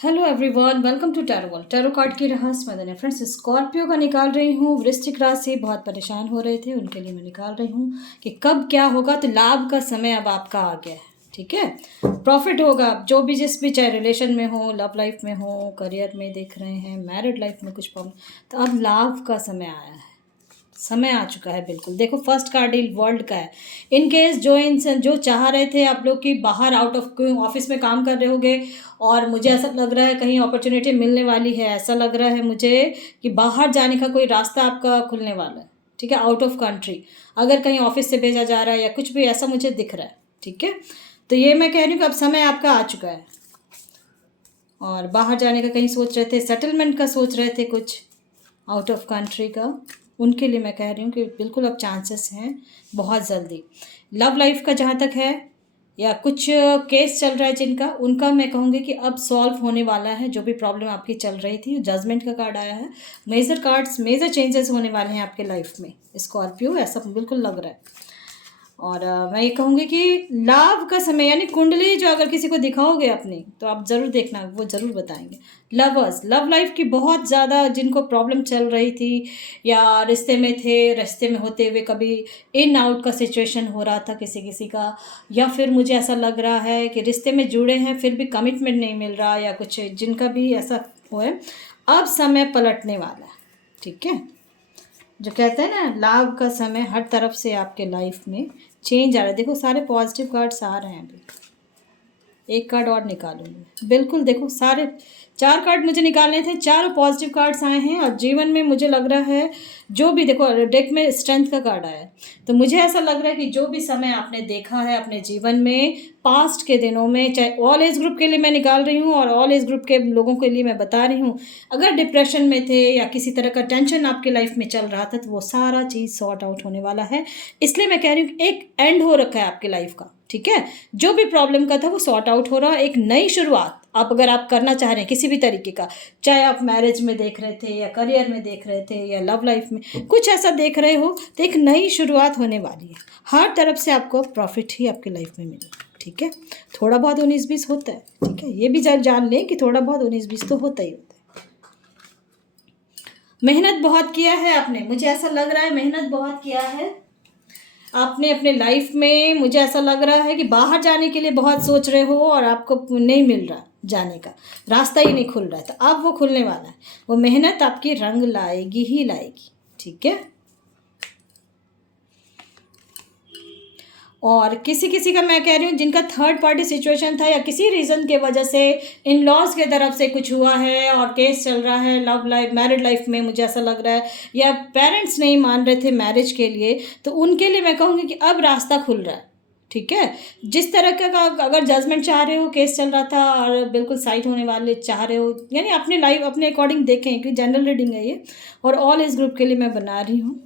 Hello everyone, welcome to tarot world. Tarot card की रहस्य मदन है फ्रेंड्स। स्कॉर्पियो का निकाल रही हूँ। वृश्चिक राशि बहुत परेशान हो रहे थे, उनके लिए मैं निकाल रही हूँ कि कब क्या होगा। तो लाभ का समय अब आपका आ गया है, ठीक है। प्रॉफिट होगा जो भी, जिस भी, चाहे रिलेशन में हो, लव लाइफ में हो, करियर में देख रहे हैं, मैरिड लाइफ में कुछ प्रॉब्लम, तो अब लाभ का समय आया है, समय आ चुका है। बिल्कुल देखो, फर्स्ट कार्ड वर्ल्ड का है। इन केस जो इंसान जो चाह रहे थे आप लोग कि बाहर आउट ऑफ ऑफिस में काम कर रहे होगे और मुझे ऐसा लग रहा है कहीं अपॉर्चुनिटी मिलने वाली है, ऐसा लग रहा है मुझे कि बाहर जाने का कोई रास्ता आपका खुलने वाला है, ठीक है। आउट ऑफ कंट्री अगर कहीं ऑफिस से भेजा जा रहा है या कुछ भी ऐसा मुझे दिख रहा है, ठीक है। तो ये मैं कह रही हूँ कि अब समय आपका आ चुका है और बाहर जाने का कहीं सोच रहे थे, सेटलमेंट का सोच रहे थे, कुछ आउट ऑफ कंट्री का, उनके लिए मैं कह रही हूँ कि बिल्कुल अब चांसेस हैं बहुत जल्दी। लव लाइफ का जहाँ तक है या कुछ केस चल रहा है जिनका, उनका मैं कहूँगी कि अब सॉल्व होने वाला है। जो भी प्रॉब्लम आपकी चल रही थी, जजमेंट का कार्ड आया है। मेजर चेंजेस होने वाले हैं आपके लाइफ में स्कॉर्पियो, ऐसा बिल्कुल लग रहा है। और मैं ये कहूँगी कि लाभ का समय, यानी कुंडली जो अगर किसी को दिखाओगे अपनी, तो आप ज़रूर देखना, वो ज़रूर बताएंगे। लवर्स, लव लाइफ की बहुत ज़्यादा जिनको प्रॉब्लम चल रही थी या रिश्ते में थे, रिश्ते में होते हुए कभी इन आउट का सिचुएशन हो रहा था किसी किसी का, या फिर मुझे ऐसा लग रहा है कि रिश्ते में जुड़े हैं फिर भी कमिटमेंट नहीं मिल रहा, या कुछ जिनका भी ऐसा हो है, अब समय पलटने वाला है, ठीक है। जो कहते हैं ना, लाभ का समय हर तरफ से आपके लाइफ में चेंज आ रहा है। देखो सारे पॉजिटिव कार्ड्स आ रहे हैं अभी। एक कार्ड और निकालूंगी, बिल्कुल देखो सारे 4 कार्ड मुझे निकालने थे, चारों पॉजिटिव कार्ड्स आए हैं। और जीवन में मुझे लग रहा है जो भी, देखो डेक में स्ट्रेंथ का कार्ड आया है, तो मुझे ऐसा लग रहा है कि जो भी समय आपने देखा है अपने जीवन में पास्ट के दिनों में, चाहे ऑल एज ग्रुप के लिए मैं निकाल रही हूँ और ऑल एज ग्रुप के लोगों के लिए मैं बता रही हूँ, अगर डिप्रेशन में थे या किसी तरह का टेंशन आपकी लाइफ में चल रहा था, तो वो सारा चीज़ सॉर्ट आउट होने वाला है। इसलिए मैं कह रही हूँ कि एक एंड हो रखा है आपकी लाइफ का, ठीक है। जो भी प्रॉब्लम का था वो सॉर्ट आउट हो रहा है। एक नई शुरुआत आप अगर आप करना चाह रहे हैं किसी भी तरीके का, चाहे आप मैरिज में देख रहे थे या करियर में देख रहे थे या लव लाइफ में कुछ ऐसा देख रहे हो, तो एक नई शुरुआत होने वाली है। हर तरफ से आपको प्रॉफिट ही आपकी लाइफ में मिलेगा, ठीक है। थोड़ा बहुत 19-20 होता है, ठीक है, ये भी जान लें कि थोड़ा बहुत 19-20 तो होता ही होता है। मेहनत बहुत किया है आपने, मुझे ऐसा लग रहा है मेहनत बहुत किया है आपने अपने लाइफ में। मुझे ऐसा लग रहा है कि बाहर जाने के लिए बहुत सोच रहे हो और आपको नहीं मिल रहा, जाने का रास्ता ही नहीं खुल रहा है, तो अब वो खुलने वाला है। वो मेहनत आपकी रंग लाएगी ही लाएगी, ठीक है। और किसी किसी का मैं कह रही हूँ जिनका थर्ड पार्टी सिचुएशन था या किसी रीज़न के वजह से इन लॉज के तरफ से कुछ हुआ है और केस चल रहा है लव लाइफ मैरिड लाइफ में, मुझे ऐसा लग रहा है, या पेरेंट्स नहीं मान रहे थे मैरिज के लिए, तो उनके लिए मैं कहूँगी कि अब रास्ता खुल रहा है, ठीक है। जिस तरह का अगर जजमेंट चाह रहे हो, केस चल रहा था और बिल्कुल साइड होने वाले चाह रहे हो, यानी अपने लाइफ अपने अकॉर्डिंग देखें, क्योंकि जनरल रीडिंग है ये और ऑल एज ग्रुप के लिए मैं बना रही हूँ।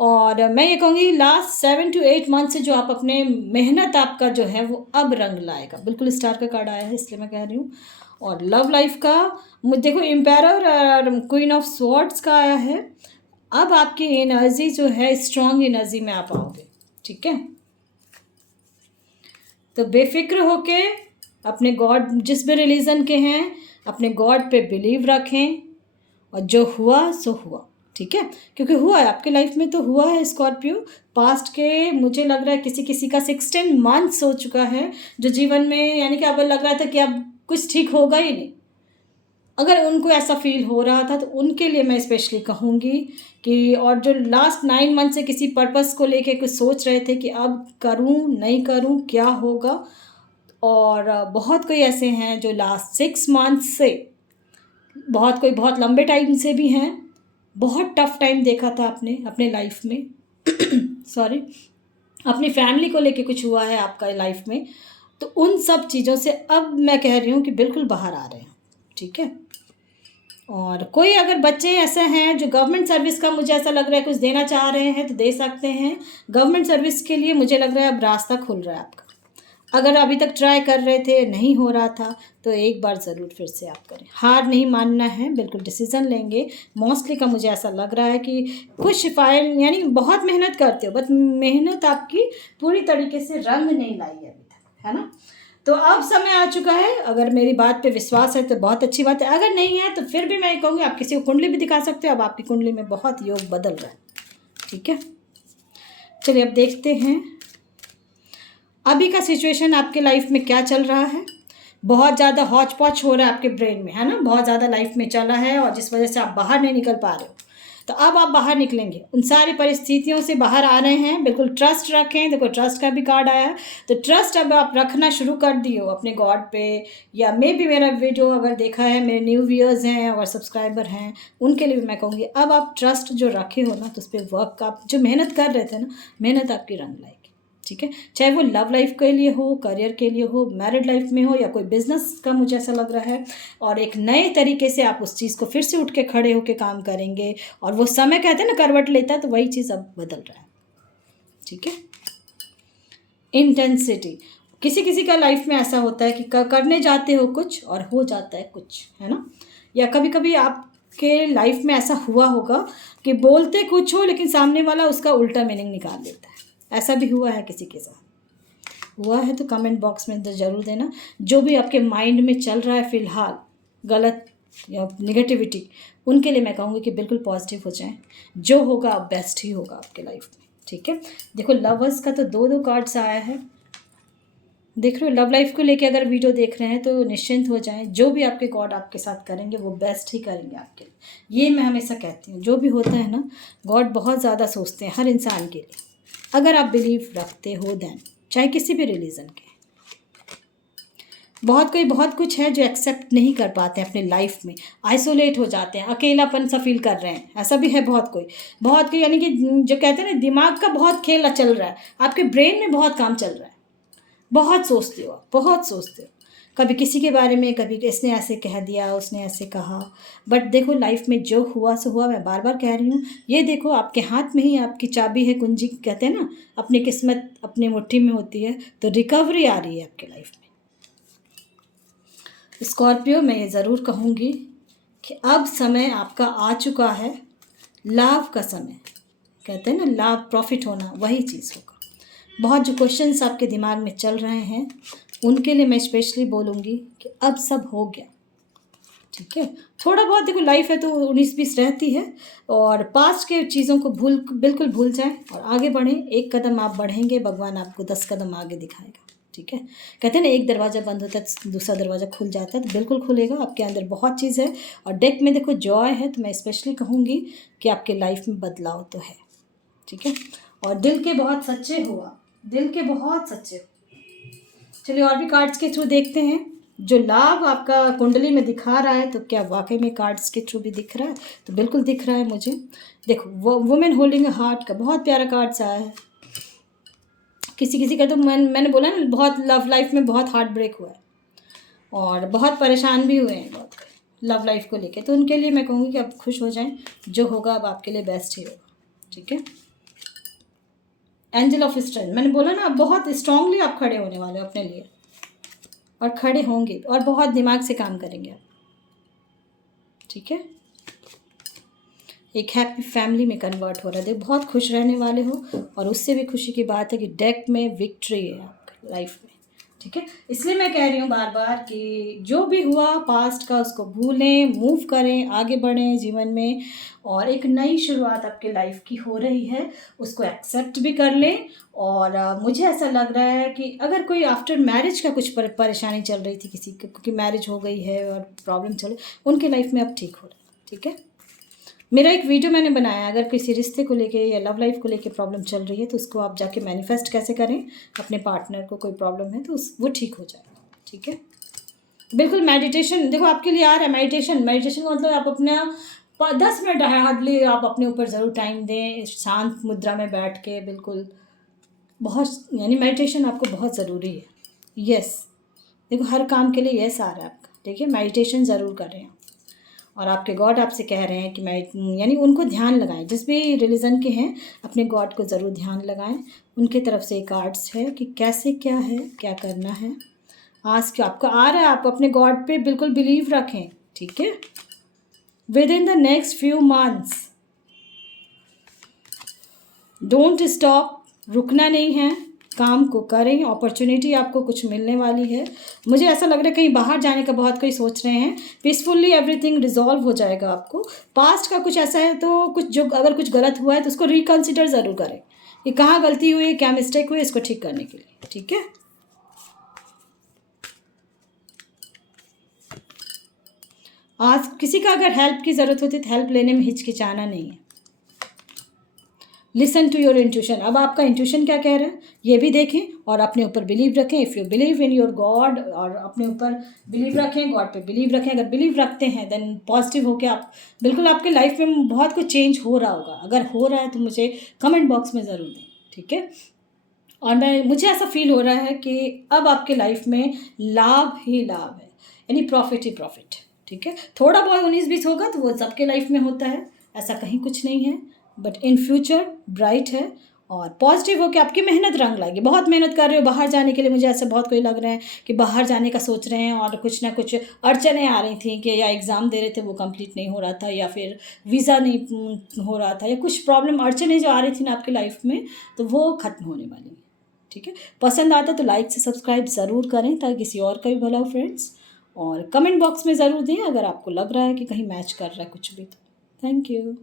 और मैं ये कहूँगी लास्ट 7 to 8 मंथ से जो आप अपने मेहनत आपका जो है वो अब रंग लाएगा। बिल्कुल स्टार का कार्ड आया है, इसलिए मैं कह रही हूँ। और लव लाइफ का मुझे देखो एम्पायर और क्वीन ऑफ स्वॉर्ड्स का आया है। अब आपकी एनर्जी जो है स्ट्रॉन्ग एनर्जी में आप आओगे, ठीक है। तो बेफिक्र होके अपने गॉड, जिस भी रिलीजन के हैं, अपने गॉड पे बिलीव रखें और जो हुआ सो हुआ, ठीक है। क्योंकि हुआ है आपकी लाइफ में, तो हुआ है स्कॉर्पियो। पास्ट के मुझे लग रहा है किसी किसी का 16 मंथ्स हो चुका है जो जीवन में, यानी कि अब लग रहा था कि अब कुछ ठीक होगा ही नहीं। अगर उनको ऐसा फील हो रहा था तो उनके लिए मैं स्पेशली कहूँगी कि, और जो लास्ट 9 मंथ से किसी पर्पस को लेके कुछ सोच रहे थे कि अब करूँ नहीं करूँ क्या होगा, और बहुत कोई ऐसे हैं जो लास्ट 6 मंथ से, बहुत कोई बहुत लंबे टाइम से भी हैं, बहुत टफ टाइम देखा था आपने अपने लाइफ में सॉरी, अपनी फैमिली को लेके कुछ हुआ है आपका लाइफ में, तो उन सब चीज़ों से अब मैं कह रही हूँ कि बिल्कुल बाहर आ रहे हैं, ठीक है। और कोई अगर बच्चे ऐसे हैं जो गवर्नमेंट सर्विस का, मुझे ऐसा लग रहा है कुछ देना चाह रहे हैं तो दे सकते हैं। गवर्नमेंट सर्विस के लिए मुझे लग रहा है अब रास्ता खुल रहा है आपका। अगर अभी तक ट्राई कर रहे थे नहीं हो रहा था, तो एक बार ज़रूर फिर से आप करें। हार नहीं मानना है, बिल्कुल डिसीज़न लेंगे। मोस्टली का मुझे ऐसा लग रहा है कि कुछ फाइल, यानी बहुत मेहनत करते हो बट मेहनत आपकी पूरी तरीके से रंग नहीं लाई है अभी तक, है ना। तो अब समय आ चुका है, अगर मेरी बात पे विश्वास है तो बहुत अच्छी बात है, अगर नहीं है तो फिर भी मैं कहूँगी आप किसी को कुंडली भी दिखा सकते हो। अब आपकी कुंडली में बहुत योग बदल रहा है, ठीक है। चलिए अब देखते हैं अभी का सिचुएशन आपके लाइफ में क्या चल रहा है। बहुत ज़्यादा हौच पौच हो रहा है आपके ब्रेन में, है ना, बहुत ज़्यादा लाइफ में चला है और जिस वजह से आप बाहर नहीं निकल पा रहे हो। तो अब आप बाहर निकलेंगे, उन सारी परिस्थितियों से बाहर आ रहे हैं। बिल्कुल ट्रस्ट रखें, देखो ट्रस्ट का भी कार्ड आया है, तो ट्रस्ट अब आप रखना शुरू कर दिए हो अपने गॉड पे। या मे भी मेरा वीडियो अगर देखा है, मेरे न्यू व्यूअर्स हैं और सब्सक्राइबर हैं, उनके लिए भी मैं कहूँगी अब आप ट्रस्ट जो रखे हो ना, तो उस पर वर्क, आप जो मेहनत कर रहे थे ना, मेहनत आपकी रंग लाएगी, ठीक है। चाहे वो लव लाइफ के लिए हो, करियर के लिए हो, मैरिड लाइफ में हो, या कोई बिजनेस का मुझे ऐसा लग रहा है, और एक नए तरीके से आप उस चीज़ को फिर से उठ के खड़े होके काम करेंगे। और वो समय कहते हैं ना करवट लेता है, तो वही चीज़ अब बदल रहा है, ठीक है। इंटेंसिटी, किसी किसी का लाइफ में ऐसा होता है कि करने जाते हो कुछ और हो जाता है कुछ, है ना। या कभी कभी आपके लाइफ में ऐसा हुआ होगा कि बोलते कुछ हो लेकिन सामने वाला उसका उल्टा मीनिंग निकाल लेता है। ऐसा भी हुआ है किसी के साथ, हुआ है तो कमेंट बॉक्स में तो ज़रूर देना। जो भी आपके माइंड में चल रहा है फ़िलहाल गलत या निगेटिविटी, उनके लिए मैं कहूँगी कि बिल्कुल पॉजिटिव हो जाएं। जो होगा बेस्ट ही होगा आपके लाइफ में, ठीक है। देखो लवर्स का तो दो कार्ड्स आया है, देख रहे हो। लव लाइफ को लेके अगर वीडियो देख रहे हैं तो निश्चिंत हो जाएं, जो भी आपके गॉड आपके साथ करेंगे वो बेस्ट ही करेंगे आपके लिए। ये मैं हमेशा कहती हूँ, जो भी होता है ना, गॉड बहुत ज़्यादा सोचते हैं हर इंसान के लिए, अगर आप बिलीव रखते हो देन, चाहे किसी भी रिलीजन के। बहुत कुछ है जो एक्सेप्ट नहीं कर पाते हैं अपने लाइफ में, आइसोलेट हो जाते हैं, अकेलापन सा फील कर रहे हैं, ऐसा भी है बहुत कोई यानी कि जो कहते हैं ना, दिमाग का बहुत खेल चल रहा है, आपके ब्रेन में बहुत काम चल रहा है, बहुत सोचते हो आप, बहुत सोचते हो, कभी किसी के बारे में, कभी इसने ऐसे कह दिया, उसने ऐसे कहा। बट देखो लाइफ में जो हुआ सो हुआ, मैं बार बार कह रही हूँ, ये देखो आपके हाथ में ही आपकी चाबी है, कुंजी कहते हैं ना, अपनी किस्मत अपनी मुट्ठी में होती है, तो रिकवरी आ रही है आपके लाइफ में। स्कॉर्पियो, मैं ये ज़रूर कहूँगी कि अब समय आपका आ चुका है, लाभ का समय, कहते हैं ना लाभ, प्रॉफिट होना, वही चीज़ होगा। बहुत जो क्वेश्चंस आपके दिमाग में चल रहे हैं उनके लिए मैं स्पेशली बोलूँगी कि अब सब हो गया, ठीक है। थोड़ा बहुत देखो लाइफ है तो 19-20 रहती है, और पास्ट के चीज़ों को बिल्कुल भूल जाएं और आगे बढ़ें। एक कदम आप बढ़ेंगे, भगवान आपको 10 कदम आगे दिखाएगा, ठीक है। कहते हैं ना एक दरवाज़ा बंद होता है तो दूसरा दरवाज़ा खुल जाता है, तो बिल्कुल खुलेगा। आपके अंदर बहुत चीज़ है, और डेक में देखो जॉय है, तो मैं स्पेशली कहूँगी कि आपके लाइफ में बदलाव तो है, ठीक है। और दिल के बहुत सच्चे हो आप, दिल के बहुत सच्चे हो। चलिए और भी कार्ड्स के थ्रू देखते हैं जो लाभ आपका कुंडली में दिखा रहा है, तो क्या वाकई में कार्ड्स के थ्रू भी दिख रहा है? तो बिल्कुल दिख रहा है मुझे। देखो वो वुमेन होल्डिंग अ हार्ट का बहुत प्यारा कार्ड्स आया है। किसी का तो मैंने बोला ना, बहुत लव लाइफ में बहुत हार्ट ब्रेक हुआ है और बहुत परेशान भी हुए हैं बहुत लव लाइफ को लेके, तो उनके लिए मैं कहूँगी कि आप खुश हो जाएं, जो होगा अब आपके लिए बेस्ट ही होगा, ठीक है। एंजल ऑफ स्ट्रेंथ, मैंने बोला ना बहुत स्ट्रांगली आप खड़े होने वाले हो अपने लिए, और खड़े होंगे और बहुत दिमाग से काम करेंगे आप, ठीक है। एक हैप्पी फैमिली में कन्वर्ट हो रहा है, देखो बहुत खुश रहने वाले हो, और उससे भी खुशी की बात है कि डेक में विक्ट्री है आपकी लाइफ में, ठीक है। इसलिए मैं कह रही हूँ बार बार कि जो भी हुआ पास्ट का उसको भूलें, मूव करें, आगे बढ़ें जीवन में, और एक नई शुरुआत आपके लाइफ की हो रही है, उसको एक्सेप्ट भी कर लें। और मुझे ऐसा लग रहा है कि अगर कोई आफ्टर मैरिज का कुछ परेशानी चल रही थी किसी को, क्योंकि मैरिज हो गई है और प्रॉब्लम चल रही, उनके लाइफ में अब ठीक हो रहा है, ठीक है। मेरा एक वीडियो मैंने बनाया, अगर किसी रिश्ते को लेके या लव लाइफ को लेके प्रॉब्लम चल रही है तो उसको आप जाके मैनिफेस्ट कैसे करें, अपने पार्टनर को कोई प्रॉब्लम है तो वो ठीक हो जाएगा, ठीक है। बिल्कुल मेडिटेशन देखो आपके लिए आ रहा है, मेडिटेशन का मतलब आप अपना 10 मिनट हार्डली आप अपने ऊपर ज़रूर टाइम दें, शांत मुद्रा में बैठ के, बिल्कुल बहुत, यानी मेडिटेशन आपको बहुत ज़रूरी है। यस, देखो हर काम के लिए यस आ रहा है आपका, ठीक है। मेडिटेशन ज़रूर करें, और आपके गॉड आपसे कह रहे हैं कि मैं, यानी उनको ध्यान लगाएं, जिस भी रिलीजन के हैं अपने गॉड को ज़रूर ध्यान लगाएं। उनके तरफ से कार्ड्स है कि कैसे क्या है, क्या करना है। आज क्या आपका आ रहा है, आप अपने गॉड पे बिल्कुल बिलीव रखें, ठीक है। With in the next few months don't stop, रुकना नहीं है, काम को करें, अपॉर्चुनिटी आपको कुछ मिलने वाली है। मुझे ऐसा लग रहा है कहीं बाहर जाने का बहुत कोई सोच रहे हैं, पीसफुली एवरीथिंग रिजॉल्व हो जाएगा आपको। पास्ट का कुछ ऐसा है तो कुछ जो अगर कुछ गलत हुआ है तो उसको रिकन्सिडर ज़रूर करें कि कहाँ गलती हुई, क्या मिस्टेक हुई, इसको ठीक करने के लिए। ठीक है, आज किसी का अगर हेल्प की ज़रूरत होती है तो हेल्प लेने में हिचकिचाना नहीं है। Listen to your intuition. अब आपका इंट्यूशन क्या कह रहा है ये भी देखें और अपने ऊपर बिलीव रखें। If you believe in your God, और अपने ऊपर बिलीव रखें, गॉड पे बिलीव रखें। अगर बिलीव रखते हैं देन पॉजिटिव होकर आप बिल्कुल, आपके लाइफ में बहुत कुछ चेंज हो रहा होगा। अगर हो रहा है तो मुझे कमेंट बॉक्स में ज़रूर दें। ठीक है, और मुझे ऐसा फील हो रहा है कि अब आपके लाइफ में लाभ ही लाभ है, यानी प्रॉफिट ही प्रॉफिट। ठीक है, थोड़ा बहुत 19-20 होगा तो वो सबके लाइफ में होता है, ऐसा कहीं कुछ नहीं है, बट इन फ्यूचर ब्राइट है और पॉजिटिव हो कि आपकी मेहनत रंग लाएगी। बहुत मेहनत कर रहे हो बाहर जाने के लिए, मुझे ऐसा बहुत कोई लग रहा है कि बाहर जाने का सोच रहे हैं और कुछ ना कुछ अड़चनें आ रही थी कि या एग्ज़ाम दे रहे थे वो कंप्लीट नहीं हो रहा था, या फिर वीज़ा नहीं हो रहा था, या कुछ प्रॉब्लम अड़चनें जो आ रही थी ना आपकी लाइफ में, तो वो ख़त्म होने वाली है। ठीक है, पसंद आता तो लाइक से सब्सक्राइब ज़रूर करें ताकि किसी और का भी भला हो फ्रेंड्स, और कमेंट बॉक्स में ज़रूर दें अगर आपको लग रहा है कि कहीं मैच कर रहा है कुछ भी। तो थैंक यू।